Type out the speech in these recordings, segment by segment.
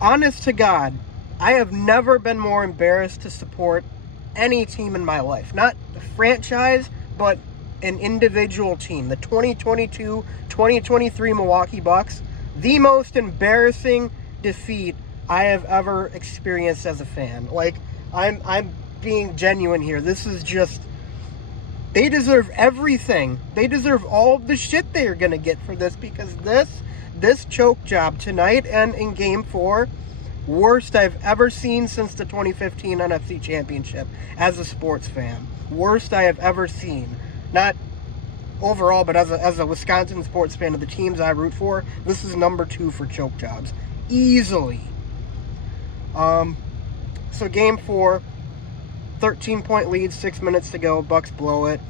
honest to God, I have never been more embarrassed to support any team in my life. Not the franchise, but an individual team. The 2022-2023 Milwaukee Bucks. The most embarrassing defeat I have ever experienced as a fan. Like, I'm being genuine here. This is just... They deserve everything. They deserve all of the shit they are going to get for this, because this choke job tonight and in Game 4, worst I've ever seen since the 2015 NFC Championship as a sports fan. Worst I have ever seen. Not overall, but as a Wisconsin sports fan of the teams I root for, this is number 2 for choke jobs. Easily. So Game 4, 13-point lead, 6 minutes to go, Bucks blow it.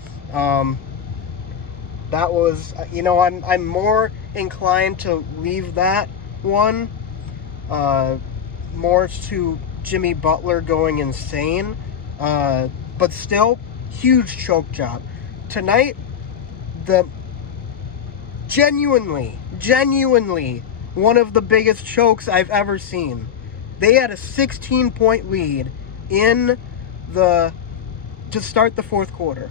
That was, I'm more inclined to leave that one more to Jimmy Butler going insane, but still, huge choke job. Tonight, the genuinely, one of the biggest chokes I've ever seen. They had a 16-point lead to start the fourth quarter.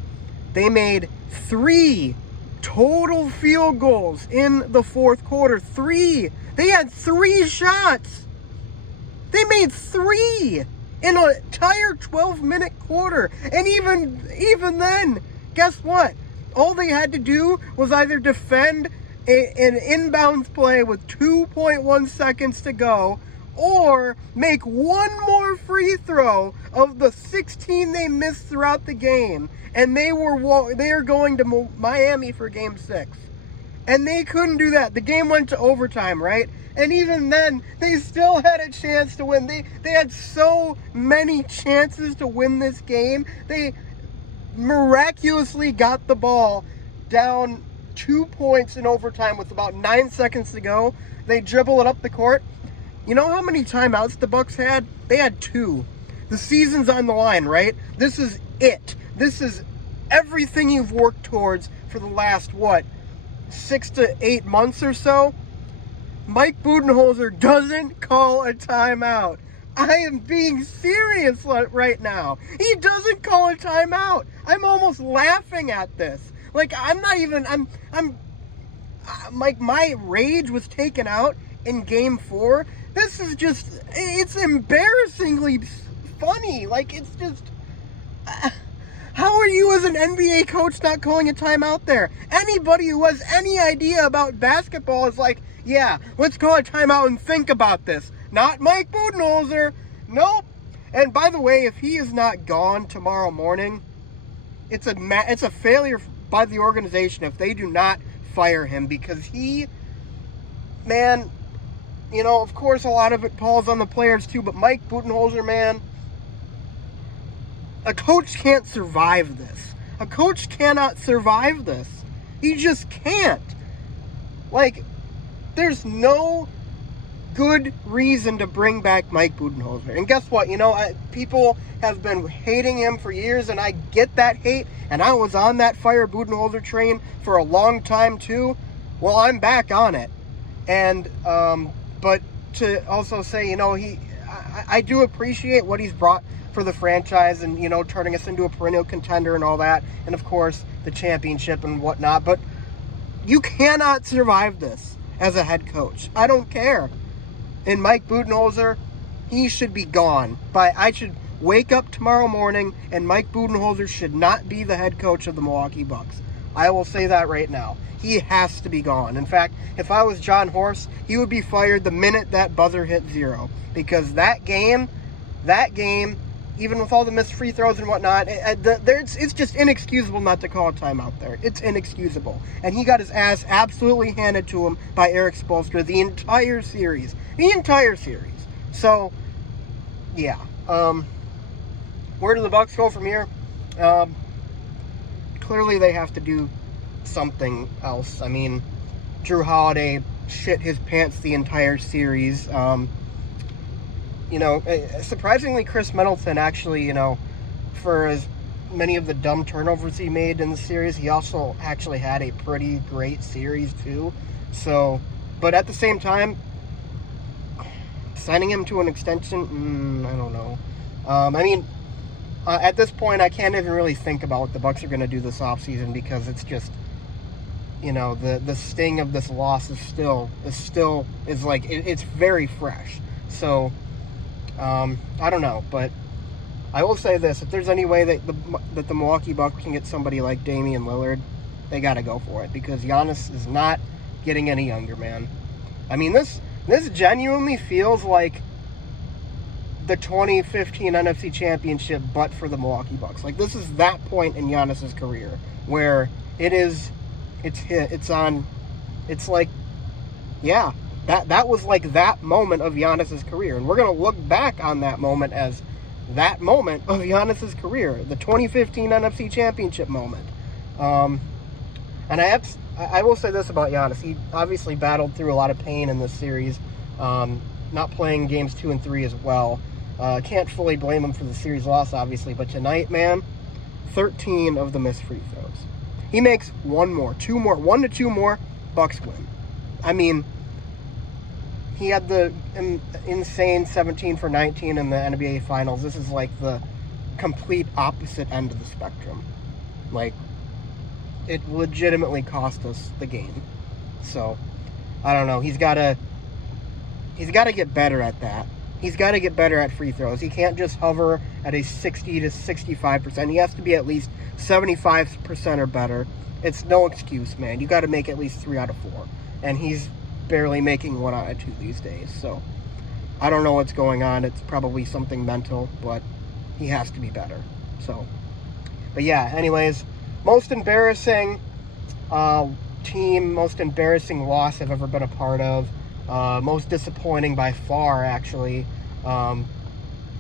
They made 3 total field goals in the fourth quarter. 3. They had 3 shots. They made 3 in an entire 12-minute quarter. And even then, guess what? All they had to do was either defend an inbounds play with 2.1 seconds to go, or make one more free throw of the 16 they missed throughout the game, and they are going to Miami for Game 6. And they couldn't do that. The game went to overtime, right? And even then, they still had a chance to win. They had so many chances to win this game. They miraculously got the ball down 2 points in overtime with about 9 seconds to go. They dribble it up the court. You know how many timeouts the Bucks had? They had 2. The season's on the line, right? This is it. This is everything you've worked towards for the last, 6 to 8 months or so? Mike Budenholzer doesn't call a timeout. I am being serious right now. He doesn't call a timeout. I'm almost laughing at this. Like, my rage was taken out in Game 4. This is just, it's embarrassingly funny. Like, it's just, how are you as an NBA coach not calling a timeout there? Anybody who has any idea about basketball is like, yeah, let's call a timeout and think about this. Not Mike Budenholzer. Nope. And by the way, if he is not gone tomorrow morning, it's a failure by the organization if they do not fire him, because of course a lot of it falls on the players too, but Mike Budenholzer, man, a coach can't survive this. A coach cannot survive this. He just can't. Like, there's no good reason to bring back Mike Budenholzer. And guess what? People have been hating him for years, and I get that hate, and I was on that fire Budenholzer train for a long time too. Well, I'm back on it. And, but to also say, I do appreciate what he's brought for the franchise and, turning us into a perennial contender and all that. And, of course, the championship and whatnot. But you cannot survive this as a head coach. I don't care. And Mike Budenholzer, he should be gone. I should wake up tomorrow morning and Mike Budenholzer should not be the head coach of the Milwaukee Bucks. I will say that right now. He has to be gone. In fact, if I was John Horst, he would be fired the minute that buzzer hit 0. Because that game, even with all the missed free throws and whatnot, it's just inexcusable not to call a timeout there. It's inexcusable. And he got his ass absolutely handed to him by Erik Spoelstra the entire series. So, yeah. Where do the Bucks go from here? Clearly they have to do something else. I mean, Jrue Holiday shit his pants the entire series. Surprisingly, Chris Middleton actually, for as many of the dumb turnovers he made in the series, he also actually had a pretty great series too. So, but at the same time, signing him to an extension, I don't know. I mean, at this point, I can't even really think about what the Bucks are going to do this offseason because it's just, you know, the sting of this loss is like it's very fresh. So I don't know, but I will say this: if there's any way that the Milwaukee Bucks can get somebody like Damian Lillard, they got to go for it because Giannis is not getting any younger, man. I mean, this genuinely feels like the 2015 NFC Championship, but for the Milwaukee Bucks. Like, this is that point in Giannis's career where it's like, yeah, that was like that moment of Giannis's career. And we're going to look back on that moment as that moment of Giannis's career, the 2015 NFC Championship moment. And I will say this about Giannis. He obviously battled through a lot of pain in this series, not playing games 2 and 3 as well. Can't fully blame him for the series loss, obviously, but tonight, man, 13 of the missed free throws. He makes one to two more, Bucks win. I mean, he had the insane 17 for 19 in the NBA Finals. This is like the complete opposite end of the spectrum. Like, it legitimately cost us the game. So, I don't know. He's got to get better at that. He's got to get better at free throws. He can't just hover at a 60 to 65%. He has to be at least 75% or better. It's no excuse, man. You got to make at least 3 out of 4. And he's barely making 1 out of 2 these days. So, I don't know what's going on. It's probably something mental, but he has to be better. So, but yeah, anyways, most embarrassing team, most embarrassing loss I've ever been a part of. Most disappointing by far, actually.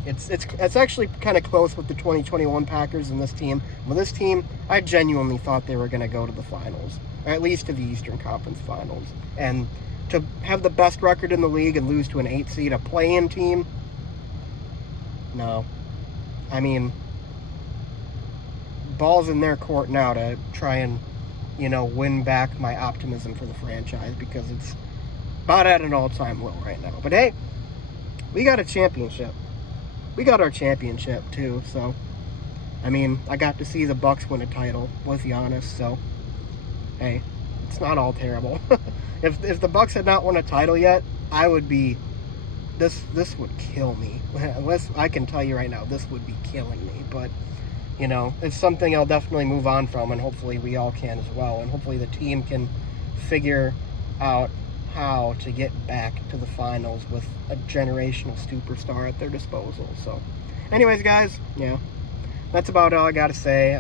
It's actually kind of close with the 2021 Packers and this team. With this team, I genuinely thought they were going to go to the finals, or at least to the Eastern Conference Finals. And to have the best record in the league and lose to an 8 seed, a play-in team, no. I mean, ball's in their court now to try and, you know, win back my optimism for the franchise because it's about at an all-time low right now. But hey, we got a championship. We got our championship too. So, I mean, I got to see the Bucks win a title with Giannis. So, hey, it's not all terrible. If the Bucks had not won a title yet, I would be. This would kill me. Unless I can tell you right now, this would be killing me. But, you know, it's something I'll definitely move on from, and hopefully we all can as well. And hopefully the team can figure out how to get back to the finals with a generational superstar at their disposal. So, anyways, guys, yeah, that's about all I got to say.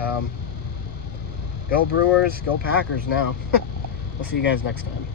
Go Brewers, go Packers now. We'll see you guys next time.